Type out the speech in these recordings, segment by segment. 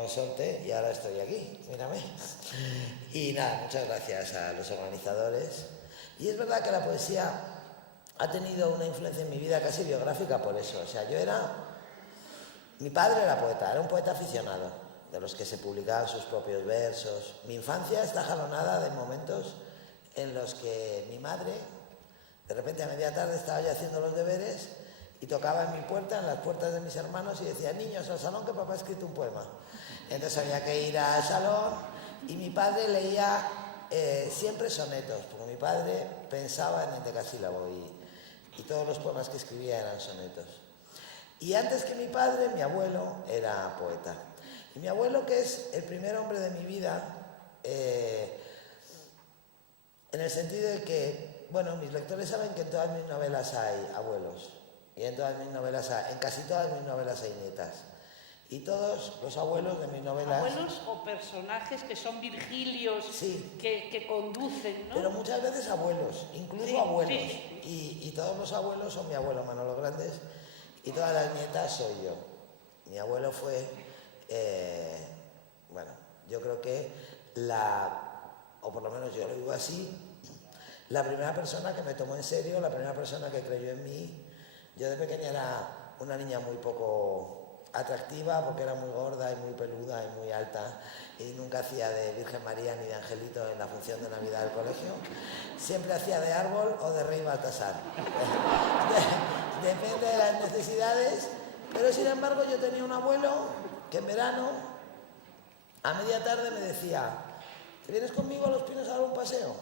Sorte y ahora estoy aquí, mírame. Y nada, muchas gracias a los organizadores. Y es verdad que la poesía ha tenido una influencia en mi vida casi biográfica por eso. O sea, mi padre era poeta, era un poeta aficionado, de los que se publicaban sus propios versos. Mi infancia está jalonada de momentos en los que mi madre, de repente a media tarde estaba yo haciendo los deberes y tocaba en mi puerta, en las puertas de mis hermanos, y decía: niños, al salón, que papá ha escrito un poema. Entonces había que ir al salón y mi padre leía siempre sonetos, porque mi padre pensaba en endecasílabo y todos los poemas que escribía eran sonetos. Y antes que mi padre, mi abuelo era poeta. Y mi abuelo, que es el primer hombre de mi vida, en el sentido de que, bueno, mis lectores saben que en todas mis novelas hay abuelos. Y en casi todas mis novelas hay nietas. Y todos los abuelos de mis novelas... Abuelos o personajes que son Virgilios, sí, que conducen, ¿no? Pero muchas veces abuelos, incluso sí, abuelos. Sí. Y todos los abuelos son mi abuelo Manolo Grandes y todas las nietas soy yo. Mi abuelo fue, bueno, yo creo que o por lo menos yo lo digo así, la primera persona que me tomó en serio, la primera persona que creyó en mí. Yo de pequeña era una niña muy poco atractiva porque era muy gorda y muy peluda y muy alta y nunca hacía de Virgen María ni de Angelito en la función de Navidad del colegio. Siempre hacía de árbol o de Rey Baltasar. Depende de las necesidades, pero sin embargo yo tenía un abuelo que en verano a media tarde me decía: ¿te vienes conmigo a Los Pinos a dar un paseo?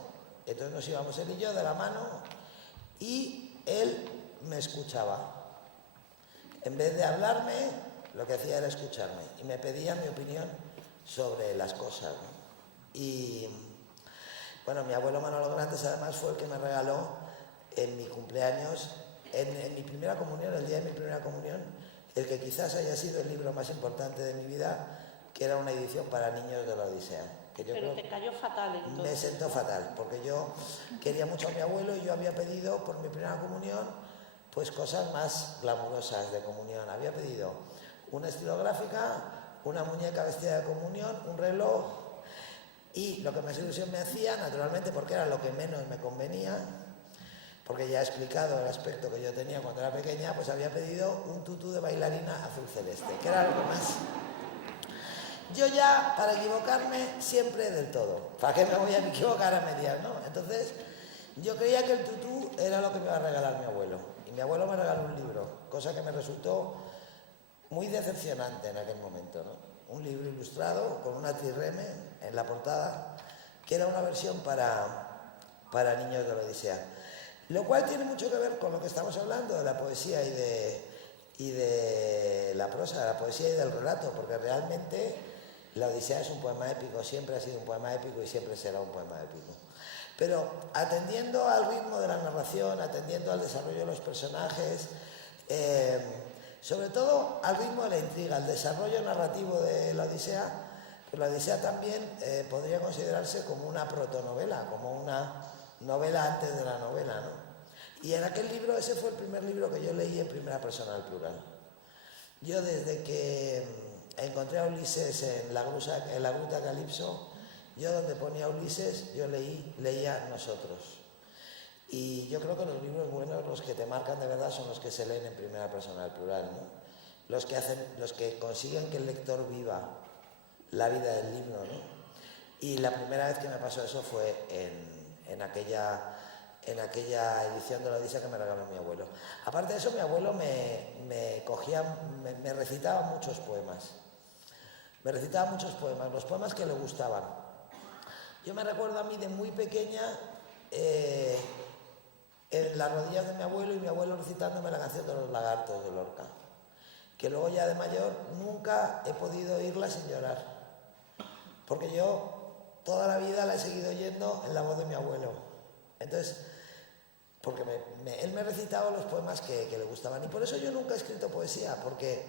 Entonces nos íbamos él y yo de la mano y él me escuchaba. En vez de hablarme, lo que hacía era escucharme y me pedía mi opinión sobre las cosas, ¿no? Y bueno, mi abuelo Manolo Grandes además fue el que me regaló en mi cumpleaños, en mi primera comunión, el día de mi primera comunión, el que quizás haya sido el libro más importante de mi vida, que era una edición para niños de la Odisea. Pero te cayó fatal entonces. Me sentó fatal, porque yo quería mucho a mi abuelo y yo había pedido por mi primera comunión pues cosas más glamurosas de comunión. Había pedido una estilográfica, una muñeca vestida de comunión, un reloj, y lo que más ilusión me hacía, naturalmente porque era lo que menos me convenía, porque ya he explicado el aspecto que yo tenía cuando era pequeña, pues había pedido un tutú de bailarina azul celeste, que era lo que más... Yo ya, para equivocarme, siempre del todo. ¿Para qué me voy a equivocar a medias, no? Entonces, yo creía que el tutú era lo que me iba a regalar mi abuelo. Y mi abuelo me regaló un libro, cosa que me resultó muy decepcionante en aquel momento, ¿no? Un libro ilustrado con una trireme en la portada, que era una versión para niños de la Odisea. Lo cual tiene mucho que ver con lo que estamos hablando de la poesía y de la prosa, de la poesía y del relato, porque realmente la Odisea es un poema épico, siempre ha sido un poema épico y siempre será un poema épico. Pero atendiendo al ritmo de la narración, atendiendo al desarrollo de los personajes, sobre todo al ritmo de la intriga, al desarrollo narrativo de la Odisea, pues la Odisea también podría considerarse como una protonovela, como una novela antes de la novela, ¿no? Y en aquel libro, ese fue el primer libro que yo leí en primera persona al plural. Yo desde que encontré a Ulises en la gruta Calipso, yo donde ponía Ulises, yo leía Nosotros. Y yo creo que los libros buenos, los que te marcan de verdad, son los que se leen en primera persona al plural, ¿no? Los que consiguen que el lector viva la vida del libro, ¿no? Y la primera vez que me pasó eso fue en aquella edición de la Odisea que me regaló mi abuelo. Aparte de eso, mi abuelo me recitaba muchos poemas. Me recitaba muchos poemas, los poemas que le gustaban. Yo me recuerdo a mí de muy pequeña en las rodillas de mi abuelo y mi abuelo recitándome la canción de los lagartos de Lorca, que luego ya de mayor nunca he podido oírla sin llorar, porque yo toda la vida la he seguido oyendo en la voz de mi abuelo. Entonces, porque él me recitaba los poemas que le gustaban, y por eso yo nunca he escrito poesía, porque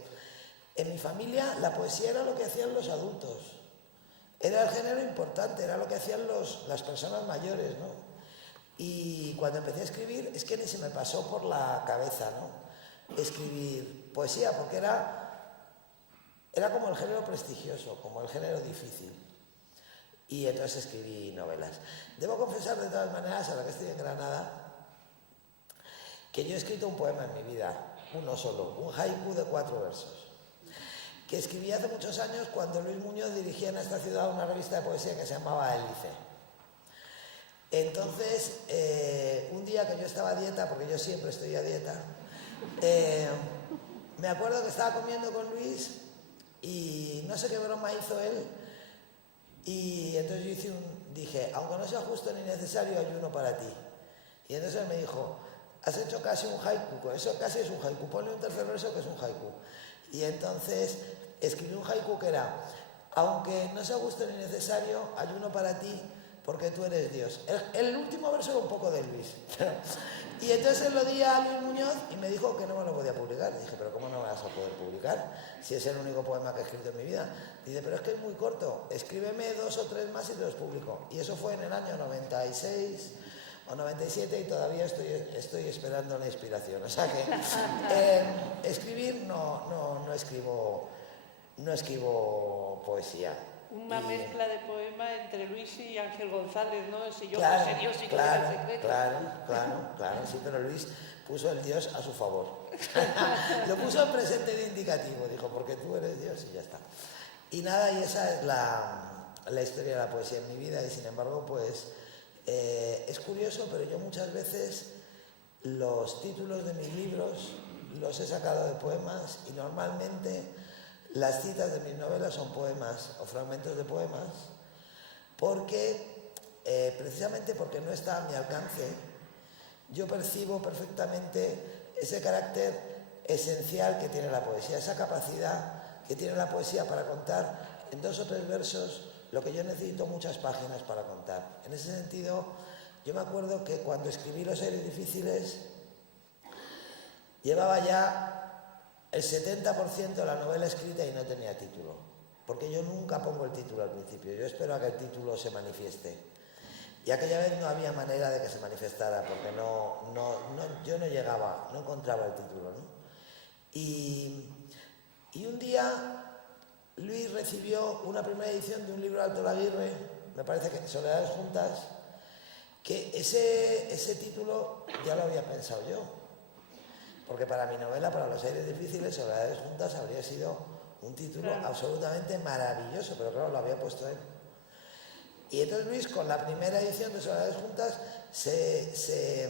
en mi familia la poesía era lo que hacían los adultos, era el género importante, era lo que hacían las personas mayores, ¿no? Y cuando empecé a escribir, es que ni se me pasó por la cabeza, ¿no?, escribir poesía, porque era Era como el género prestigioso, como el género difícil. Y entonces escribí novelas. Debo confesar de todas maneras, ahora que estoy en Granada, que yo he escrito un poema en mi vida, uno solo, un haiku de 4 versos, que escribí hace muchos años cuando Luis Muñoz dirigía en esta ciudad una revista de poesía que se llamaba Hélice. Entonces, un día que yo estaba a dieta, porque yo siempre estoy a dieta, me acuerdo que estaba comiendo con Luis y no sé qué broma hizo él, y entonces yo dije, aunque no sea justo ni necesario, ayuno para ti. Y entonces él me dijo, has hecho casi un haiku, eso casi es un haiku, ponle un tercer verso que es un haiku. Y entonces escribí un haiku que era, aunque no sea justo ni necesario, ayuno para ti, porque tú eres Dios. El último verso era un poco de Luis. Y entonces lo di a Luis Muñoz y me dijo que no me lo podía publicar. Dije, pero ¿cómo no me vas a poder publicar? Si es el único poema que he escrito en mi vida. Dice, pero es que es muy corto, escríbeme 2 o 3 más y te los publico. Y eso fue en el año 96 o 97 y todavía estoy esperando la inspiración. O sea que escribir no escribo poesía. Una mezcla de poema entre Luis y Ángel González, ¿no? Si yo Claro, fuese Dios y claro, tuviera el secreto. claro, sí, pero Luis puso el Dios a su favor. Lo puso en presente de indicativo, dijo, porque tú eres Dios y ya está. Y nada, y esa es la historia de la poesía en mi vida, y sin embargo, pues, es curioso, pero yo muchas veces los títulos de mis libros los he sacado de poemas y normalmente las citas de mis novelas son poemas o fragmentos de poemas porque, precisamente porque no está a mi alcance, yo percibo perfectamente ese carácter esencial que tiene la poesía, esa capacidad que tiene la poesía para contar en 2 o 3 versos lo que yo necesito muchas páginas para contar. En ese sentido, yo me acuerdo que cuando escribí Los aires difíciles, llevaba ya el 70% de la novela escrita y no tenía título, porque yo nunca pongo el título al principio, yo espero a que el título se manifieste. Y aquella vez no había manera de que se manifestara, porque yo no llegaba, no encontraba el título, ¿no? Y un día Luis recibió una primera edición de un libro de Alto Laguirre, me parece que Soledades Juntas, que ese título ya lo había pensado yo. Porque para mi novela, para Los aires difíciles, Soledades Juntas habría sido un título absolutamente maravilloso, pero claro, lo había puesto él. Y entonces Luis, con la primera edición de Soledades Juntas, se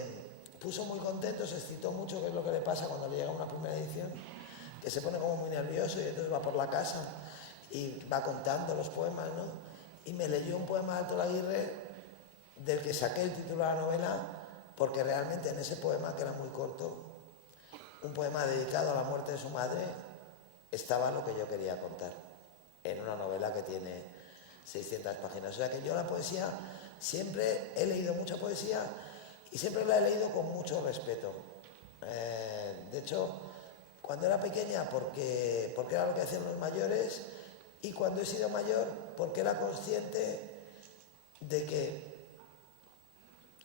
puso muy contento, se excitó mucho, que es lo que le pasa cuando le llega una primera edición, que se pone como muy nervioso y entonces va por la casa y va contando los poemas, ¿no? Y me leyó un poema de Alto Laguirre del que saqué el título de la novela, porque realmente en ese poema, que era muy corto, un poema dedicado a la muerte de su madre, estaba lo que yo quería contar, en una novela que tiene 600 páginas. O sea que yo la poesía, siempre he leído mucha poesía y siempre la he leído con mucho respeto. De hecho, cuando era pequeña, porque era lo que hacían los mayores, y cuando he sido mayor, porque era consciente de que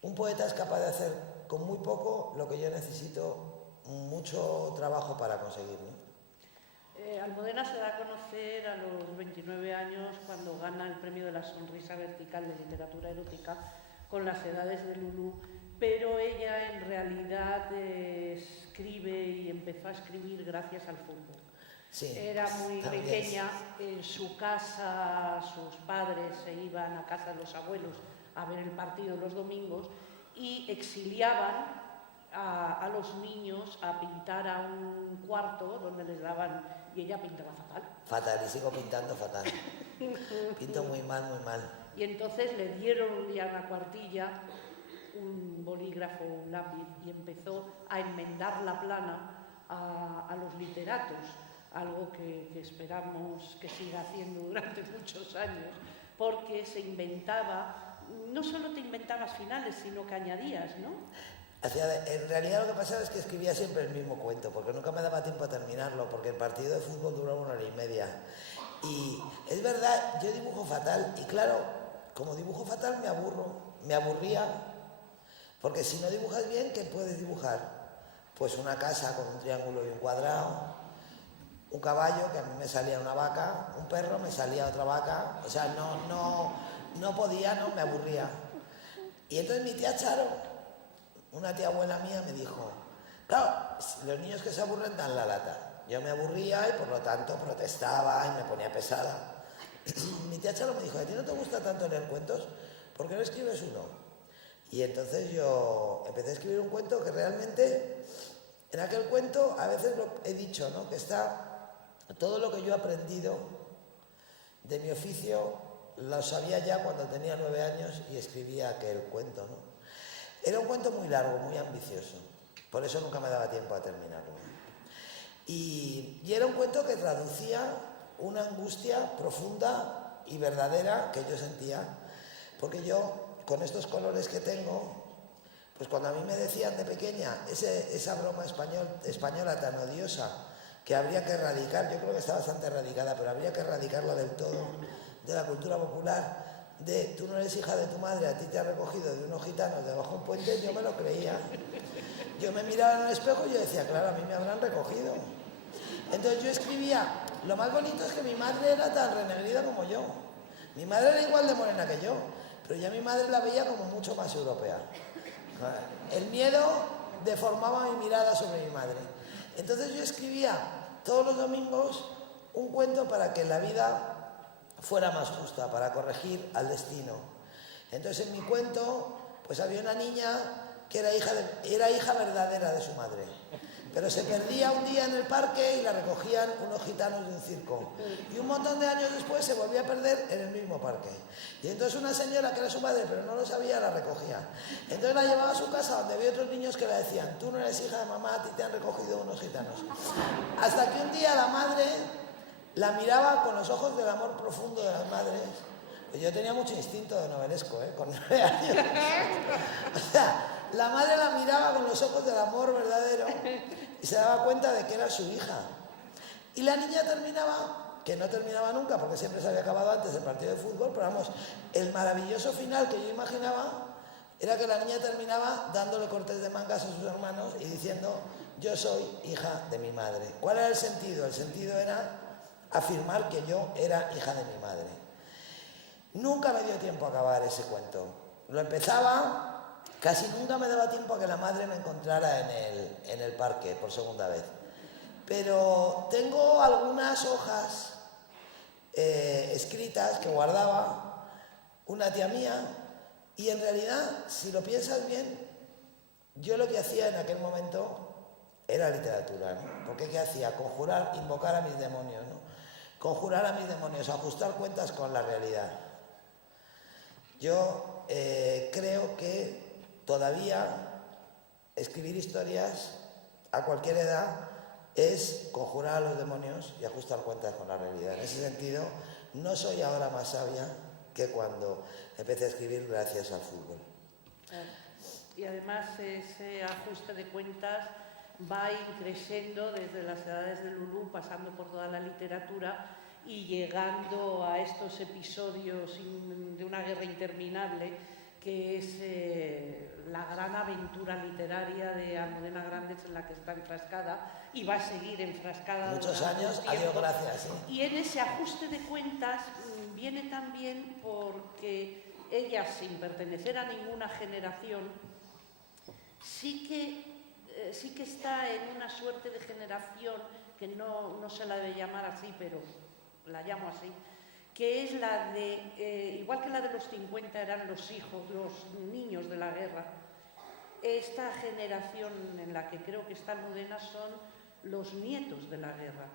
un poeta es capaz de hacer con muy poco lo que yo necesito mucho trabajo para conseguirlo. Almudena se da a conocer a los 29 años cuando gana el premio de la Sonrisa Vertical de literatura erótica con Las edades de Lulú, pero ella en realidad escribe y empezó a escribir gracias al fútbol. Sí, era muy pequeña, en su casa sus padres se iban a casa de los abuelos a ver el partido los domingos y exiliaban a los niños a pintar a un cuarto donde les daban, y ella pintaba fatal. Fatal, y sigo pintando fatal. Pinto muy mal, muy mal. Y entonces le dieron un día una cuartilla, un bolígrafo, un lápiz, y empezó a enmendar la plana a los literatos, algo que esperamos que siga haciendo durante muchos años, porque se inventaba, no solo te inventabas finales, sino que añadías, ¿no? En realidad lo que pasaba es que escribía siempre el mismo cuento, porque nunca me daba tiempo a terminarlo, porque el partido de fútbol duraba 1 hora y media. Y es verdad, yo dibujo fatal, y claro, como dibujo fatal me aburría, porque si no dibujas bien, ¿qué puedes dibujar? Pues una casa con un triángulo y un cuadrado, un caballo, que a mí me salía una vaca, un perro, me salía otra vaca, o sea, no podía, no, me aburría. Y entonces mi tía Charo, una tía abuela mía, me dijo, claro, los niños que se aburren dan la lata. Yo me aburría y por lo tanto protestaba y me ponía pesada. Mi tía Charo me dijo, ¿a ti no te gusta tanto leer cuentos? ¿Por qué no escribes uno? Y entonces yo empecé a escribir un cuento que realmente, en aquel cuento, a veces lo he dicho, ¿no? Que está todo lo que yo he aprendido de mi oficio, lo sabía ya cuando tenía 9 años y escribía aquel cuento, ¿no? Era un cuento muy largo, muy ambicioso, por eso nunca me daba tiempo a terminarlo. Y era un cuento que traducía una angustia profunda y verdadera que yo sentía, porque yo, con estos colores que tengo, pues cuando a mí me decían de pequeña esa broma española tan odiosa que habría que erradicar, yo creo que está bastante erradicada, pero habría que erradicarla del todo de la cultura popular, de tú no eres hija de tu madre, a ti te ha recogido de unos gitanos debajo de un puente, yo me lo creía. Yo me miraba en el espejo y yo decía, claro, a mí me habrán recogido. Entonces yo escribía, lo más bonito es que mi madre era tan renegrida como yo. Mi madre era igual de morena que yo, pero yo a mi madre la veía como mucho más europea. El miedo deformaba mi mirada sobre mi madre. Entonces yo escribía todos los domingos un cuento para que la vida fuera más justa, para corregir al destino. Entonces en mi cuento pues había una niña que era hija verdadera de su madre, pero se perdía un día en el parque y la recogían unos gitanos de un circo, y un montón de años después se volvía a perder en el mismo parque, y entonces una señora que era su madre pero no lo sabía la recogía, entonces la llevaba a su casa donde había otros niños que le decían, tú no eres hija de mamá, a ti te han recogido unos gitanos, hasta que un día la madre la miraba con los ojos del amor profundo de las madres. Yo tenía mucho instinto de novelesco, con 9 años. O sea, la madre la miraba con los ojos del amor verdadero y se daba cuenta de que era su hija. Y la niña terminaba, que no terminaba nunca porque siempre se había acabado antes el partido de fútbol, pero vamos, el maravilloso final que yo imaginaba era que la niña terminaba dándole cortes de mangas a sus hermanos y diciendo, yo soy hija de mi madre. ¿Cuál era el sentido? El sentido era afirmar que yo era hija de mi madre. Nunca me dio tiempo a acabar ese cuento. Lo empezaba, casi nunca me daba tiempo a que la madre me encontrara en el parque por segunda vez. Pero tengo algunas hojas escritas que guardaba una tía mía y en realidad, si lo piensas bien, yo lo que hacía en aquel momento era literatura, ¿no? Porque ¿qué hacía? Conjurar, invocar a mis demonios, ¿no? Conjurar a mis demonios, ajustar cuentas con la realidad. Yo creo que todavía escribir historias a cualquier edad es conjurar a los demonios y ajustar cuentas con la realidad. En ese sentido, no soy ahora más sabia que cuando empecé a escribir gracias al fútbol. Y además ese ajuste de cuentas va creciendo desde las edades de Lulú, pasando por toda la literatura y llegando a estos episodios de una guerra interminable, que es la gran aventura literaria de Almudena Grandes en la que está enfrascada y va a seguir enfrascada muchos años, adiós, gracias. ¿Sí? Y en ese ajuste de cuentas viene también porque ella, sin pertenecer a ninguna generación, sí que está en una suerte de generación que no se la debe llamar así, pero la llamo así, que es la de, igual que la de los 50 eran los hijos, los niños de la guerra, esta generación en la que creo que está Almudena son los nietos de la guerra.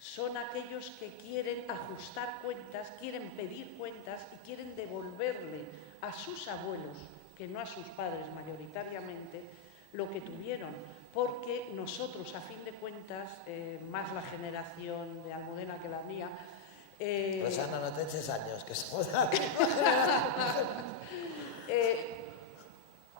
Son aquellos que quieren ajustar cuentas, quieren pedir cuentas y quieren devolverle a sus abuelos, que no a sus padres mayoritariamente, lo que tuvieron. Porque nosotros, a fin de cuentas, más la generación de Almudena que la mía... Rosana, no te eches años, que somos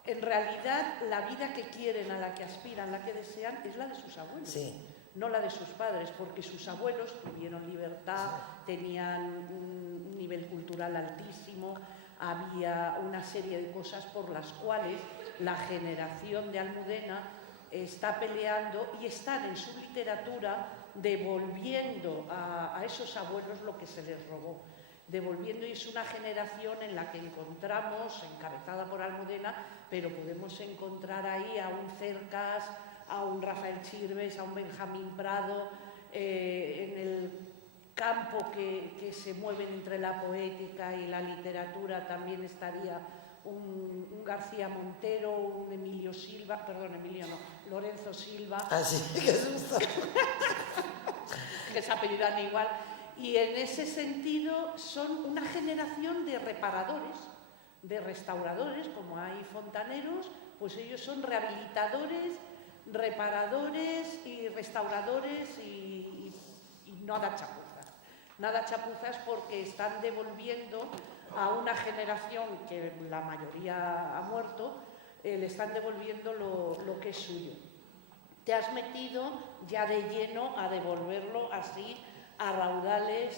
en realidad, la vida que quieren, a la que aspiran, la que desean, es la de sus abuelos. Sí. No la de sus padres, porque sus abuelos tuvieron libertad, tenían un nivel cultural altísimo, había una serie de cosas por las cuales la generación de Almudena está peleando y están en su literatura devolviendo a esos abuelos lo que se les robó. Devolviendo, y es una generación en la que encontramos, encabezada por Almudena, pero podemos encontrar ahí a un Cercas, a un Rafael Chirves, a un Benjamín Prado, en el campo que se mueven entre la poética y la literatura también estaría un García Montero, un Emilio Silva, perdón, Emilio no, Lorenzo Silva. Ah, sí, qué susto. Que se apellidan igual. Y en ese sentido son una generación de reparadores, de restauradores, como hay fontaneros, pues ellos son rehabilitadores, reparadores y restauradores y nada chapuzas. Nada chapuzas porque están devolviendo a una generación que la mayoría ha muerto, le están devolviendo lo que es suyo. Te has metido ya de lleno a devolverlo así a raudales,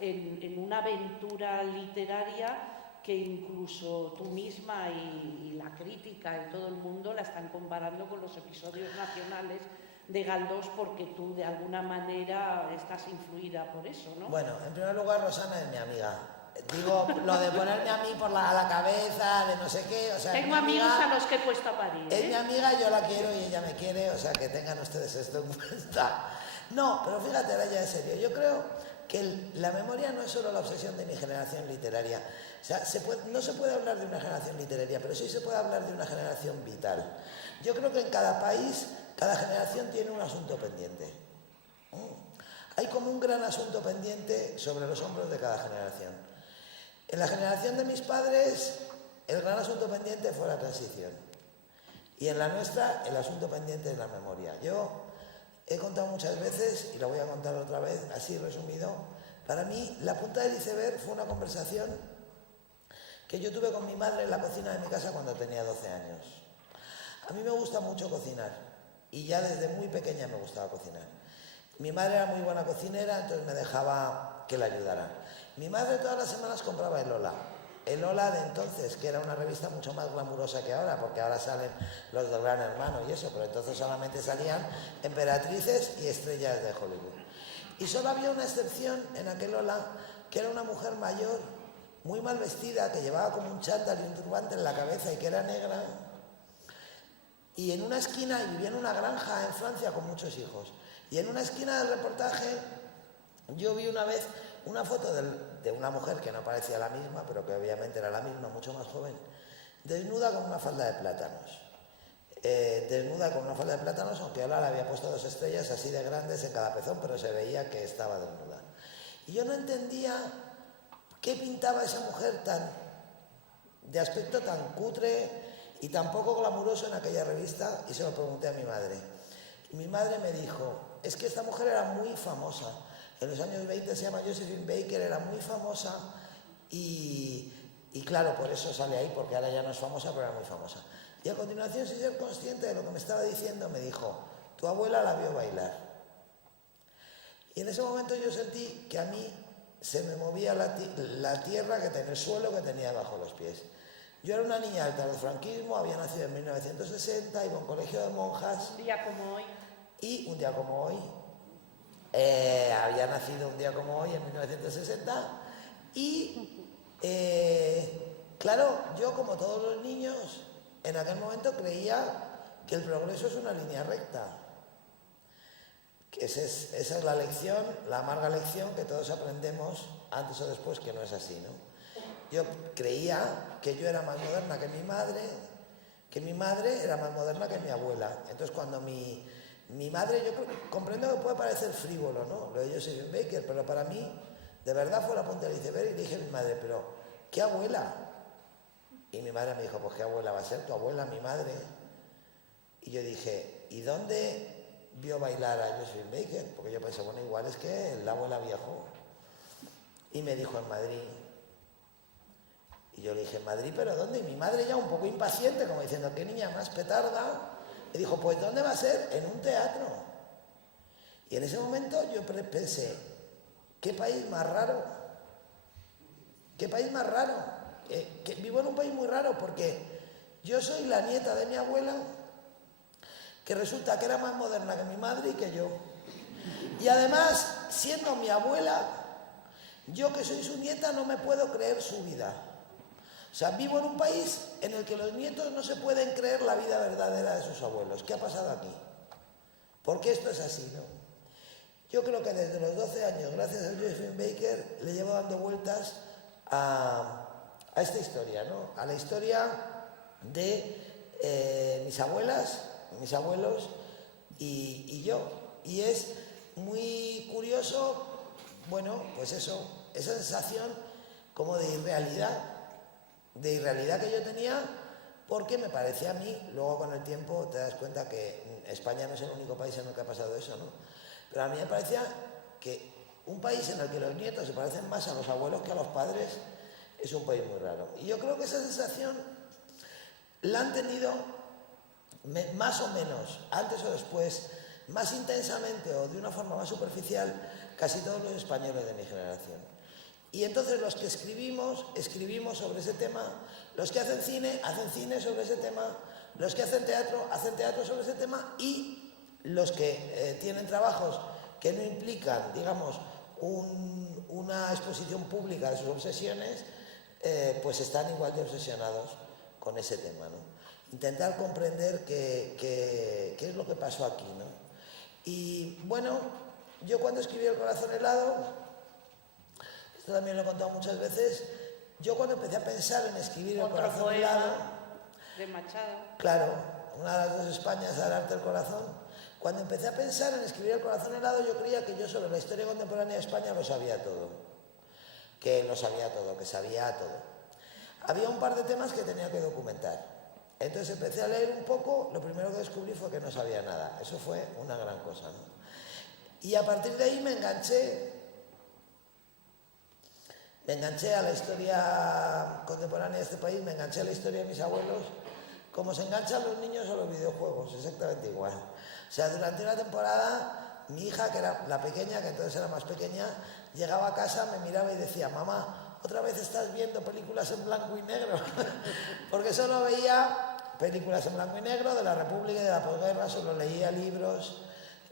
en una aventura literaria que incluso tú misma y la crítica y todo el mundo la están comparando con los episodios nacionales de Galdós, porque tú de alguna manera estás influida por eso, ¿no? Bueno, en primer lugar, Rosana es mi amiga. Digo, lo de ponerme a mí a la cabeza, de no sé qué, o sea... Tengo amigos a los que he puesto a parir, Es mi amiga, yo la quiero y ella me quiere, o sea, que tengan ustedes esto en cuenta. No, pero fíjate, ahora ya en serio, yo creo que la memoria no es solo la obsesión de mi generación literaria. O sea, no se puede hablar de una generación literaria, pero sí se puede hablar de una generación vital. Yo creo que en cada país, cada generación tiene un asunto pendiente. Hay como un gran asunto pendiente sobre los hombros de cada generación. En la generación de mis padres, el gran asunto pendiente fue la transición. Y en la nuestra, el asunto pendiente es la memoria. Yo he contado muchas veces, y lo voy a contar otra vez, así resumido, para mí la punta del iceberg fue una conversación que yo tuve con mi madre en la cocina de mi casa cuando tenía 12 años. A mí me gusta mucho cocinar, y ya desde muy pequeña me gustaba cocinar. Mi madre era muy buena cocinera, entonces me dejaba que la ayudara. Mi madre todas las semanas compraba el Lola de entonces, que era una revista mucho más glamurosa que ahora, porque ahora salen los del Gran Hermano y eso, pero entonces solamente salían emperatrices y estrellas de Hollywood. Y solo había una excepción en aquel Lola, que era una mujer mayor, muy mal vestida, que llevaba como un chándal y un turbante en la cabeza y que era negra, y en una esquina, y vivía en una granja en Francia con muchos hijos, y en una esquina del reportaje yo vi una vez una foto de una mujer que no parecía la misma, pero que obviamente era la misma, mucho más joven, desnuda con una falda de plátanos. Aunque ahora le había puesto 2 estrellas así de grandes en cada pezón, pero se veía que estaba desnuda. Y yo no entendía qué pintaba esa mujer de aspecto tan cutre y tan poco glamuroso en aquella revista, y se lo pregunté a mi madre. Y mi madre me dijo, es que esta mujer era muy famosa. En los años 20 se llama Josephine Baker, era muy famosa y claro, por eso sale ahí, porque ahora ya no es famosa, pero era muy famosa. Y a continuación, sin ser consciente de lo que me estaba diciendo, me dijo, tu abuela la vio bailar. Y en ese momento yo sentí que a mí se me movía la tierra que tenía, el suelo que tenía bajo los pies. Yo era una niña alta del franquismo, había nacido en 1960, iba a un colegio de monjas. Un día como hoy. Y un día como hoy, había nacido un día como hoy, en 1960, y claro, yo como todos los niños, en aquel momento creía que el progreso es una línea recta. Que esa es la lección, la amarga lección que todos aprendemos antes o después, que no es así, ¿no? Yo creía que yo era más moderna que mi madre era más moderna que mi abuela. Entonces cuando mi madre, yo comprendo que puede parecer frívolo, ¿no? Lo de Josephine Baker, pero para mí, de verdad fue la punta del iceberg, y dije a mi madre, pero, ¿qué abuela? Y mi madre me dijo, pues ¿qué abuela va a ser? Tu abuela, mi madre. Y yo dije, ¿y dónde vio bailar a Josephine Baker? Porque yo pensé, bueno, igual es que la abuela viajó. Y me dijo, en Madrid. Y yo le dije, ¿en Madrid? ¿Pero dónde? Y mi madre ya un poco impaciente, como diciendo, ¿qué niña más petarda? Y dijo, pues ¿dónde va a ser? En un teatro. Y en ese momento yo pensé, ¿qué país más raro? ¿Qué país más raro? Que vivo en un país muy raro, porque yo soy la nieta de mi abuela, que resulta que era más moderna que mi madre y que yo. Y además, siendo mi abuela, yo que soy su nieta no me puedo creer su vida. O sea, vivo en un país en el que los nietos no se pueden creer la vida verdadera de sus abuelos. ¿Qué ha pasado aquí? ¿Por qué esto es así, no? Yo creo que desde los 12 años, gracias a Josephine Baker, le llevo dando vueltas a esta historia, ¿no? A la historia de mis abuelas, mis abuelos y yo. Y es muy curioso, bueno, pues eso, esa sensación como de irrealidad que yo tenía, porque me parecía a mí, luego con el tiempo te das cuenta que España no es el único país en el que ha pasado eso, ¿no? Pero a mí me parecía que un país en el que los nietos se parecen más a los abuelos que a los padres es un país muy raro. Y yo creo que esa sensación la han tenido más o menos, antes o después, más intensamente o de una forma más superficial, casi todos los españoles de mi generación. Y entonces los que escribimos sobre ese tema, los que hacen cine sobre ese tema, los que hacen teatro sobre ese tema, y los que tienen trabajos que no implican, digamos, una exposición pública de sus obsesiones, pues están igual de obsesionados con ese tema, ¿no? Intentar comprender qué es lo que pasó aquí, ¿no? Y bueno, yo cuando escribí El corazón helado, esto también lo he contado muchas veces, yo cuando empecé a pensar en escribir El corazón helado, de Machado, claro, una de las dos Españas al arte del corazón, cuando empecé a pensar en escribir El corazón helado, yo creía que yo sobre la historia contemporánea de España lo sabía todo, que sabía todo. Había un par de temas que tenía que documentar. Entonces empecé a leer un poco, lo primero que descubrí fue que no sabía nada. Eso fue una gran cosa, ¿no? Y a partir de ahí me enganché a la historia contemporánea de este país, me enganché a la historia de mis abuelos, como se enganchan los niños a los videojuegos, exactamente igual. O sea, durante una temporada, mi hija, que era la pequeña, que entonces era más pequeña, llegaba a casa, me miraba y decía, mamá, ¿otra vez estás viendo películas en blanco y negro? Porque solo veía películas en blanco y negro de la República y de la posguerra, solo leía libros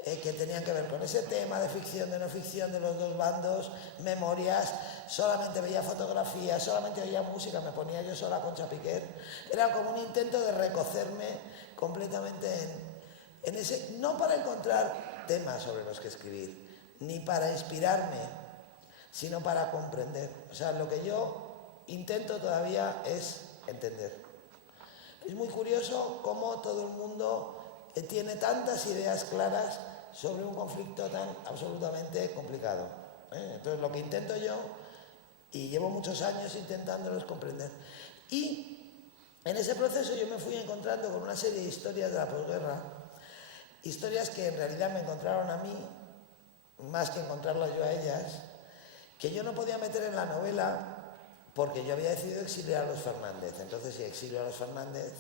que tenían que ver con ese tema de ficción, de no ficción, de los dos bandos, memorias, solamente veía fotografías, solamente oía música, me ponía yo sola con Concha Piquer. Era como un intento de recocerme completamente en ese, no para encontrar temas sobre los que escribir, ni para inspirarme, sino para comprender. O sea, lo que yo intento todavía es entender. Es muy curioso cómo todo el mundo tiene tantas ideas claras sobre un conflicto tan absolutamente complicado. Entonces lo que intento yo, y llevo muchos años intentándolo, es comprender. Y en ese proceso yo me fui encontrando con una serie de historias de la posguerra, historias que en realidad me encontraron a mí, más que encontrarlas yo a ellas, que yo no podía meter en la novela porque yo había decidido exiliar a los Fernández. Entonces, si exilio a los Fernández.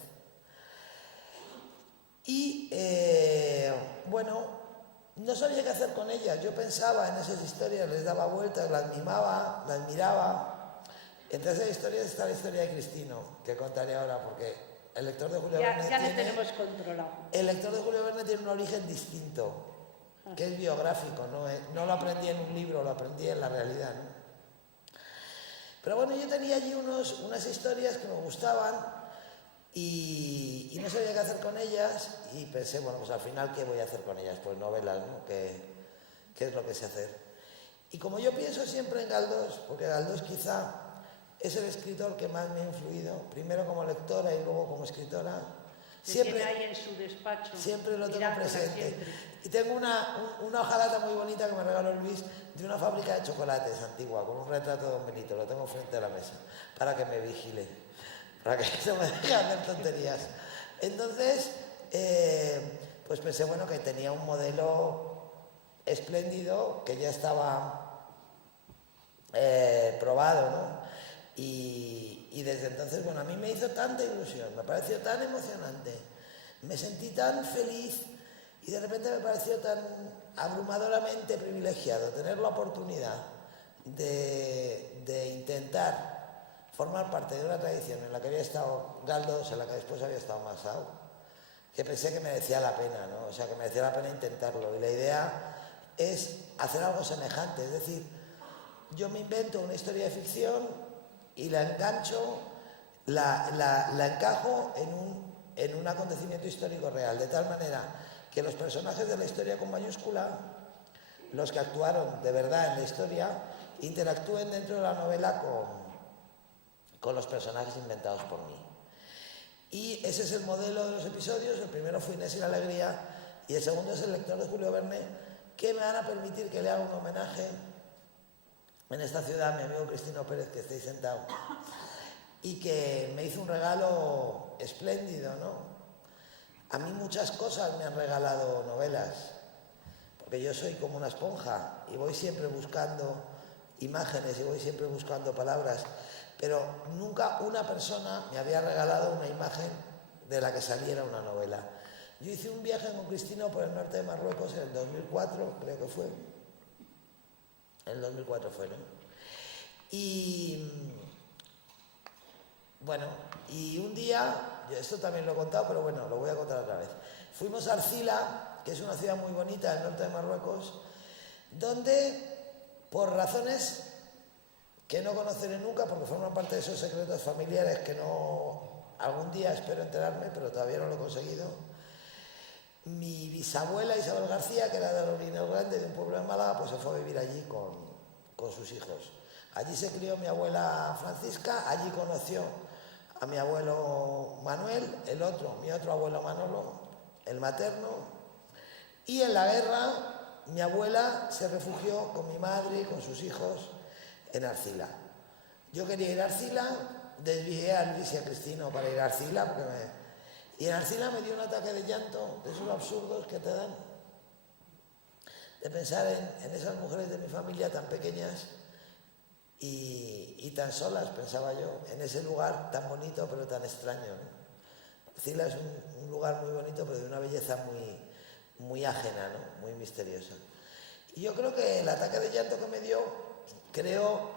Y, bueno, no sabía qué hacer con ellas. Yo pensaba en esas historias, les daba vueltas, las mimaba, las miraba. Entre esas historias está la historia de Cristino, que contaré ahora, porque el lector de Julio Verne ya le tenemos controlado. El lector de Julio Verne tiene un origen distinto, que es biográfico, no lo aprendí en un libro, lo aprendí en la realidad, ¿no? Pero bueno, yo tenía allí unas historias que me gustaban y no sabía qué hacer con ellas, y pensé, bueno, pues al final, ¿qué voy a hacer con ellas? Pues novelas, ¿no? ¿Qué es lo que sé hacer? Y como yo pienso siempre en Galdós, porque Galdós quizá es el escritor que más me ha influido, primero como lectora y luego como escritora, siempre hay en su despacho. Siempre lo tengo presente. Y tengo una hojalata muy bonita que me regaló Luis de una fábrica de chocolates antigua, con un retrato de Don Benito. Lo tengo frente a la mesa para que me vigile, para que no me deje hacer tonterías. Entonces, pues pensé, bueno, que tenía un modelo espléndido que ya estaba probado, ¿no? Y desde entonces, bueno, a mí me hizo tanta ilusión, me pareció tan emocionante, me sentí tan feliz y de repente me pareció tan abrumadoramente privilegiado tener la oportunidad de intentar formar parte de una tradición en la que había estado Galdós, en la que después había estado Masao, que pensé que merecía la pena, ¿no? O sea, que merecía la pena intentarlo. Y la idea es hacer algo semejante. Es decir, yo me invento una historia de ficción y la engancho, la encajo en un acontecimiento histórico real, de tal manera que los personajes de la historia con mayúscula, los que actuaron de verdad en la historia, interactúen dentro de la novela con los personajes inventados por mí. Y ese es el modelo de los episodios. El primero fue Inés y la Alegría y el segundo es El lector de Julio Verne, que me van a permitir que le haga un homenaje en esta ciudad a mi amigo Cristino Pérez, que está ahí sentado, y que me hizo un regalo espléndido, ¿no? A mí muchas cosas me han regalado novelas, porque yo soy como una esponja y voy siempre buscando imágenes y voy siempre buscando palabras, pero nunca una persona me había regalado una imagen de la que saliera una novela. Yo hice un viaje con Cristino por el norte de Marruecos en el 2004, creo que fue. En el 2004 fue, ¿no? Y bueno, y un día, yo esto también lo he contado, pero bueno, lo voy a contar otra vez. Fuimos a Arcila, que es una ciudad muy bonita del norte de Marruecos, donde, por razones que no conoceré nunca, porque forman parte de esos secretos familiares que no, algún día espero enterarme, pero todavía no lo he conseguido, mi bisabuela Isabel García, que era de Lorino Grande, de un pueblo de Málaga, pues se fue a vivir allí con sus hijos. Allí se crió mi abuela Francisca, allí conoció a mi abuelo Manuel, mi otro abuelo Manolo, el materno, y en la guerra mi abuela se refugió con mi madre y con sus hijos en Arcila. Yo quería ir a Arcila, desvié a Luis y a Cristino para ir a Arcila, y en Arcila me dio un ataque de llanto, de esos absurdos que te dan, de pensar en esas mujeres de mi familia tan pequeñas y tan solas, pensaba yo, en ese lugar tan bonito pero tan extraño, ¿no? Arcila es un lugar muy bonito pero de una belleza muy ajena, ¿no? Muy misteriosa. Y yo creo que el ataque de llanto que me dio creó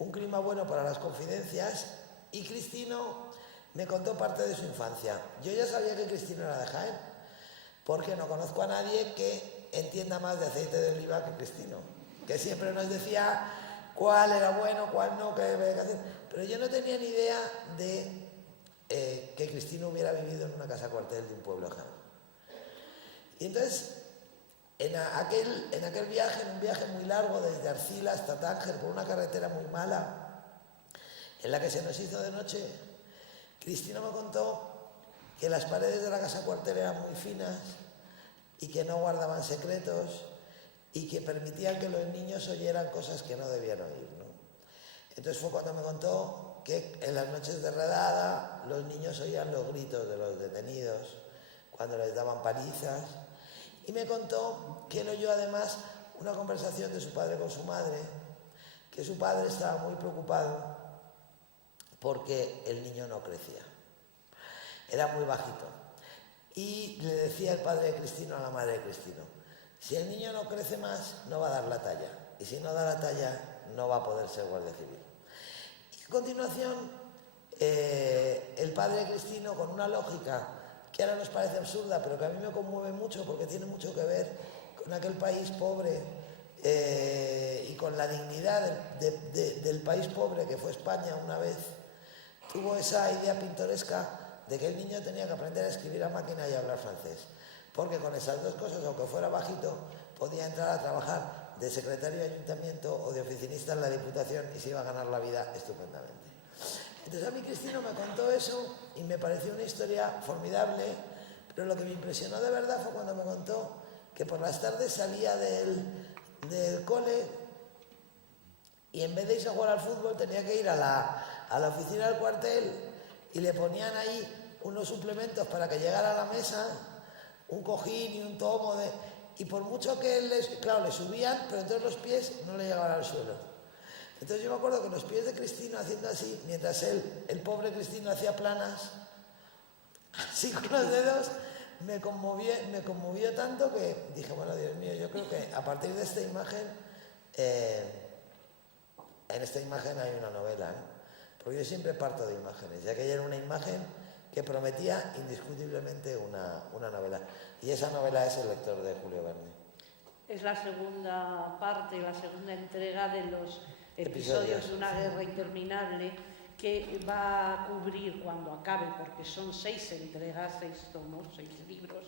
un clima bueno para las confidencias, y Cristino me contó parte de su infancia. Yo ya sabía que Cristino era de Jaén, porque no conozco a nadie que entienda más de aceite de oliva que Cristino, que siempre nos decía cuál era bueno, cuál no, qué había que hacer. Pero yo no tenía ni idea de que Cristino hubiera vivido en una casa cuartel de un pueblo ajeno. Y entonces, en aquel viaje, en un viaje muy largo desde Arcila hasta Tánger, por una carretera muy mala, en la que se nos hizo de noche, Cristino me contó que las paredes de la casa cuartel eran muy finas y que no guardaban secretos y que permitían que los niños oyeran cosas que no debían oír, ¿no? Entonces fue cuando me contó que en las noches de redada los niños oían los gritos de los detenidos cuando les daban palizas, y me contó que él oyó además una conversación de su padre con su madre, que su padre estaba muy preocupado porque el niño no crecía, era muy bajito, y le decía el padre de Cristino a la madre de Cristino: si el niño no crece más, no va a dar la talla, y si no da la talla, no va a poder ser guardia civil. Y a continuación, el padre de Cristino, con una lógica que ahora nos parece absurda, pero que a mí me conmueve mucho porque tiene mucho que ver con aquel país pobre y con la dignidad del país pobre que fue España una vez, tuvo esa idea pintoresca de que el niño tenía que aprender a escribir a máquina y a hablar francés, porque con esas dos cosas, aunque fuera bajito, podía entrar a trabajar de secretario de ayuntamiento o de oficinista en la Diputación y se iba a ganar la vida estupendamente. Entonces a mí Cristino me contó eso y me pareció una historia formidable, pero lo que me impresionó de verdad fue cuando me contó que por las tardes salía del cole y en vez de irse a jugar al fútbol tenía que ir a la oficina del cuartel, y le ponían ahí unos suplementos para que llegara a la mesa, un cojín y un tomo y por mucho que le subían, pero entonces los pies no le llegaban al suelo. Entonces yo me acuerdo que los pies de Cristino haciendo así, mientras el pobre Cristino hacía planas, así con los dedos, me conmovió tanto que dije, bueno, Dios mío, yo creo que a partir de esta imagen, en esta imagen hay una novela, ¿eh? Porque yo siempre parto de imágenes, ya que aquella era una imagen que prometía indiscutiblemente una novela. Y esa novela es El lector de Julio Verne. es la segunda parte, la segunda entrega de los episodios de una guerra interminable, que va a cubrir, cuando acabe, porque son 6 entregas, 6 tomos, 6 libros,